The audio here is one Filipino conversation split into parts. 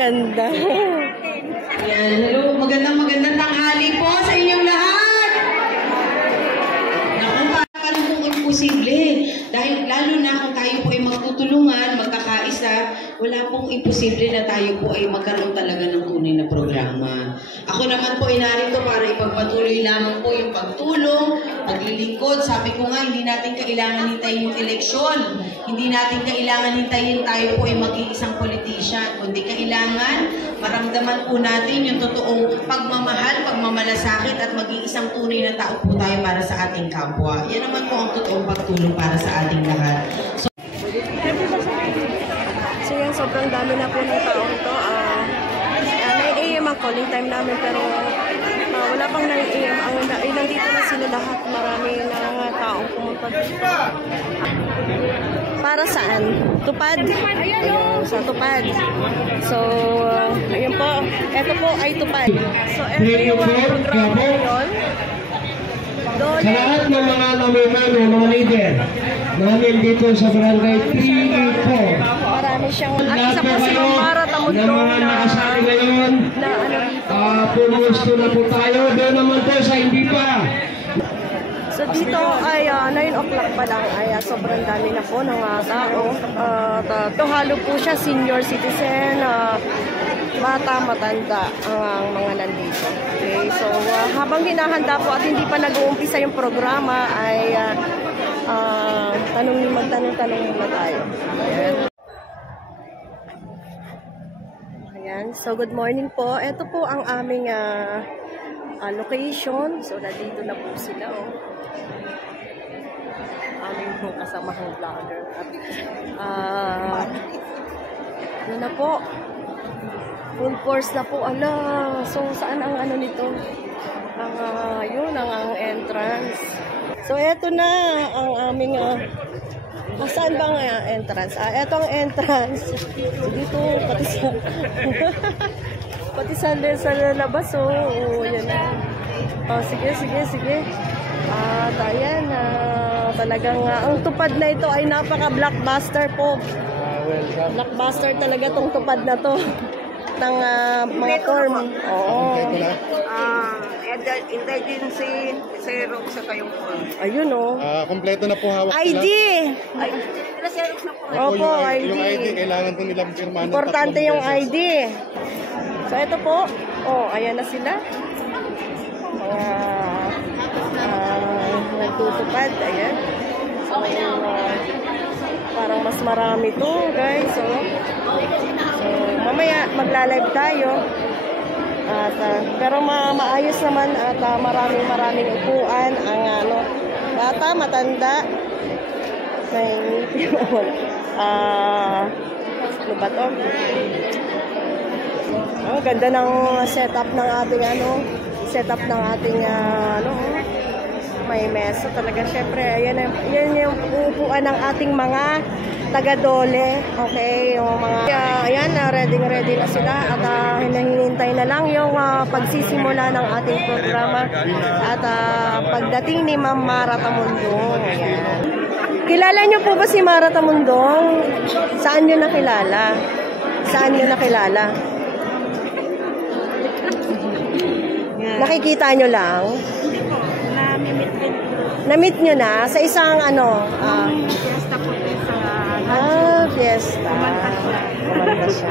Ganda. Yan, hello, magandang tanghali po sa inyong lahat. Naku, parang kung imposible. Dahil lalo na kung tayo po ay magtutulungan, magkakaisa, wala pong imposible na tayo po ay magkaroon talaga ng tunay na programa. Ako naman po ay narito para ipagpatuloy lamang po yung pagtulong, paglilingkod. Sabi ko nga, hindi natin kailangan hintayin yung eleksyon. Hindi natin kailangan hintayin tayo po ay maging isang politician. Kundi kailangan maramdaman po natin yung totoong pagmamahal, pagmamalasakit at maging isang tunay na tao po tayo para sa ating kapwa. Yan naman po ang totoong pagtulong para sa ating lahat. So yan, sobrang dami na po ng tao ito. 9 AM ang calling time namin pero wala pang 9 AM. Nandito na sila lahat. Marami na taong pumunta dito. Para saan? Tupad? Ayun, sa tupad. So, ayun po. Ito po ay tupad. So, ito yung programa ngayon. Sa lahat ng mga namumano, mga leader namin dito sa barangay 384. Marami siyang, at isa po si Mara Tamundong na pumusto na po tayo. Doon naman po sa hindi pa. So dito ay 9 o'clock pa lang ay sobrang dami na po ng tao. Halo po siya, senior citizen, bata, matanda ang mga nandito. Okay, so habang hinahanda po at hindi pa nag-uumpisa yung programa ay magtanong-tanong muna tayo. Ayan. So good morning po. Ito po ang aming location. So nandito na po sila. Aming po kasamahang vlogger. Ano na po? Full force na po. Ala, so saan ang ano nito? Yun ang entrance. So eto na ang aming saan ba ang entrance? Eto ang entrance. So dito pati sa labas. Yan na. Sige. At ayan, talagang ang tupad na ito ay napaka-blockbuster po. Blockbuster talaga tong tupad na to ng mga term. Oo. Emergency, Xerox sa kayong phone. Ayun Kompleto na po hawak ID! Xerox na po. Opo, ID. Yung ID, kailangan po nilang pirmahan. Importante yung ID. So, ito po. Ayan na sila. Nagtutupad. Ayan. So, parang mas marami to, guys. So, mamaya magla-live tayo. Pero maayos naman at maraming upuan ang bata, matanda. May ano ba to? Ang ganda ng setup ng ating may mesa talaga. Syempre, yan yung upuan ng ating mga taga-dole. Okay, yung mga ayan, ready na sila at hinahintay na lang yung pagsisimula ng ating programa at pagdating ni Ma'am Mara Tamundong. Ayan. Kilala niyo po ba si Mara Tamundong? Saan niyo nakilala? Nakikita niyo lang? Na-meet niyo na sa isang Fiesta po sa fiesta. Kumanta siya.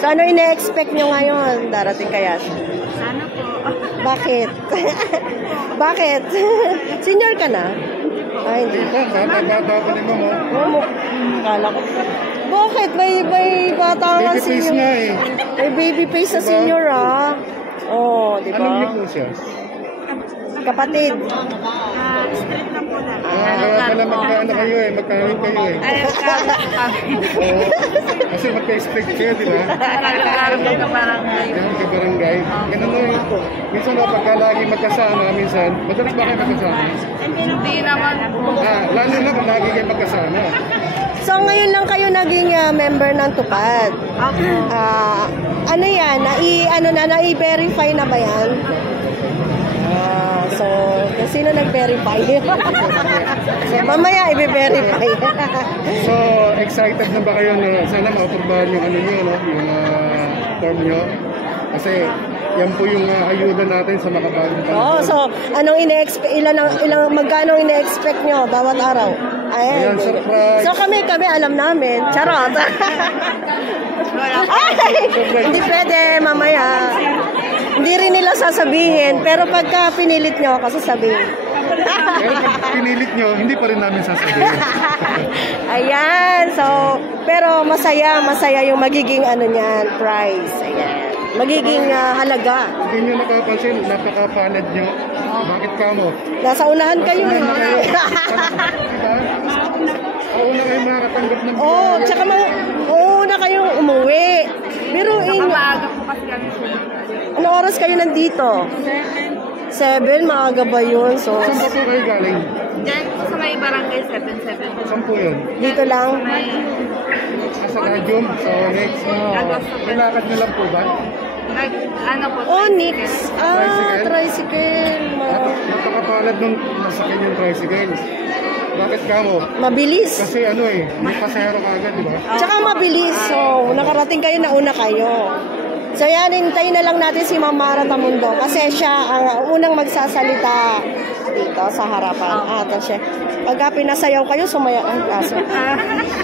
So, ano ina-expect nyo ngayon? Darating kaya siya? Sana po. Bakit? Bakit? Senior ka na? Ay, hindi. Bata pa rin mo. Kala ko. Bakit? May bata nga senior. May baby face sa senior, di ba? Anong niyo po siya? Kapatid. Street na po na. Magkano kayo magkano kayo Kasi magka-expect kayo, di ba? Barangay. Barangay. Ganun na yun po. Minsan kapag lagi magkasama, madalas ba kayo magkasama? Hindi naman po. Lalo na kung lagi kayo magkasama. So, ngayon lang kayo naging member ng Tupad. Ano yan? Na-verify na ba yan? So, So, kung sino nag-verify? So, mamaya i-verify. So, excited na ba kayo na sana maaprubahan yung ano nyo, no? Yung form nyo? Kasi yan po yung ayuda natin sa makabagong Oh, so anong magkano ine-expect nyo bawat araw? Ayan, surprise. So kami alam namin. Charot. Ay, hindi pwede mamaya. Hindi rin nila sasabihin, pero pagka pinilit nyo ako sasabihin. Pero pag pinilit nyo, hindi pa rin namin sasabihin. Ayan, so pero masaya yung magiging ano niyan, prize. Ayan. Magiging halaga. Hindi nyo nakapansin, napakapalad nyo. Bakit ka mo? Nasa unahan kayo. Diba? Una kayo makakatanggap ng Oh, tsaka una kayong umuwi. Pero Maaga po kasi kami po. ano oras kayo nandito? 7, maaga ba yun? So, Saan ba po kayo galing? Diyan po sa may barangay 77. Saan po yun? dito lang. May Sa Radium? Sa Onyx? Nilakad nyo lang po ba? ano po? Onyx. Tricycle? Tricycle. Napakapalad nung nasakyan yung tricycle. Bakit ka mo? Mabilis. Kasi ano may pasahero ka agad, di ba? Tsaka mabilis. So, nakarating kayo, nauna kayo. So, yan, hintayin na lang natin si Ma'am Mara Tamundo kasi siya ang unang magsasalita dito sa harapan. Siya. Pagka pinasayaw kayo, sumaya ang kaso.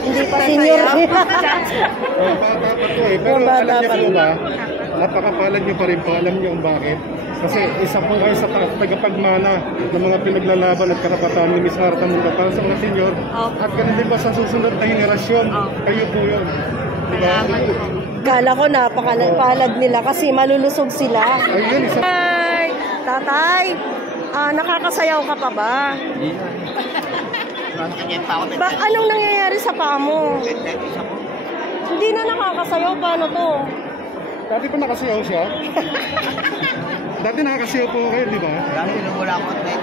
Hindi pa senior. Bata pa to Pero Bata alam niyo pa po rin. ba, napakapalad niyo pa rin po. Alam niyo kung bakit? Kasi isa po kayo sa tagapagmana ng mga pinaglalaban at karapatan ni Miss Mara Tamundo para sa mga senior. At ganun din ba sa susunod na henerasyon? Kayo po yun. Diba? Kala ko napakapalad nila kasi malulusog sila. Ayun, isa. Hi! Tatay! Nakakasayaw ka pa ba? Anong nangyayari sa paa mo? Hindi na nakakasayaw. Paano to? Dati pa nakasayaw siya. Dati nakakasayaw po kayo, di ba? Dati nung wala ko tayo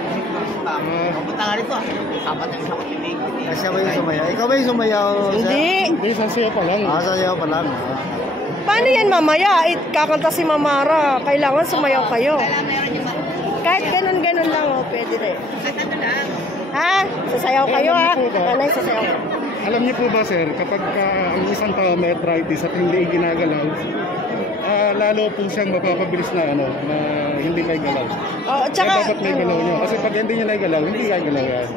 pupunta nga rito. Kapatid sa kutinig. Siya ba yung sumayaw? Ikaw ba yung sumayaw? Hindi. Hindi, sasayaw pa lang. Sasayaw pa lang. Paano yan mamaya? Kakanta si Mamara. Kailangan sumayaw kayo. Kahit ganun-ganun lang, pwede na. Ha? Sasayaw kayo, ha? Nanay, sasayaw kayo. Alam niyo po ba, sir, kapag ang isang tao may arthritis at hindi ginagalaw, lalo po siyang mapapabilis na na hindi may galaw. Oh, Kaya tsaka, dapat may galaw niyo. Kasi pag hindi niya naigalaw, hindi gagalaw yan.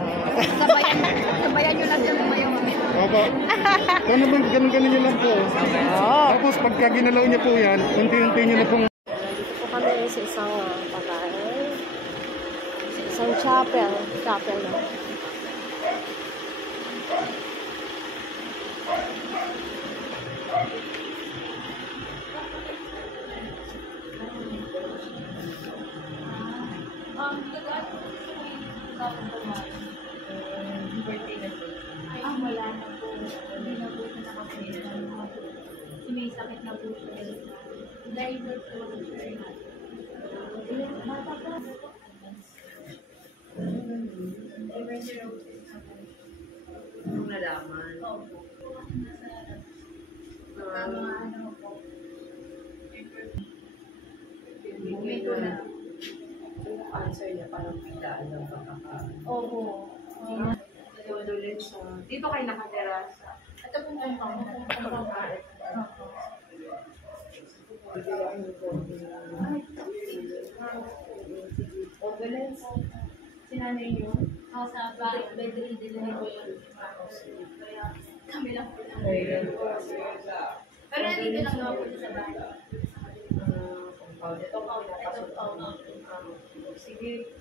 Sabayan nyo lang yung mayaw. Opo. Ganun-ganun niyo lang po. oh. Tapos pagka ginalaw niya po yan, unti-unti niyo na pong Ito kami sa isang patay. Sa isang chapel. Chapel na. Wala na po. Hindi na po siya nakapagod. Sumisakit na po siya. Divert po siya. Bata pa. Nalaman. Opo. Mga ano po. Bumito na. Answer niya parang biglaan ng pagkaka. Opo. Dito kayo nakatira sa... Ito po ang pangkain. Ambulance? Sinanay niyo? Ako sa bedridden na po yun. Kaya kami lang po lang. Pero nandito lang naman po sa bahay. Ito pa, Ito po. sige.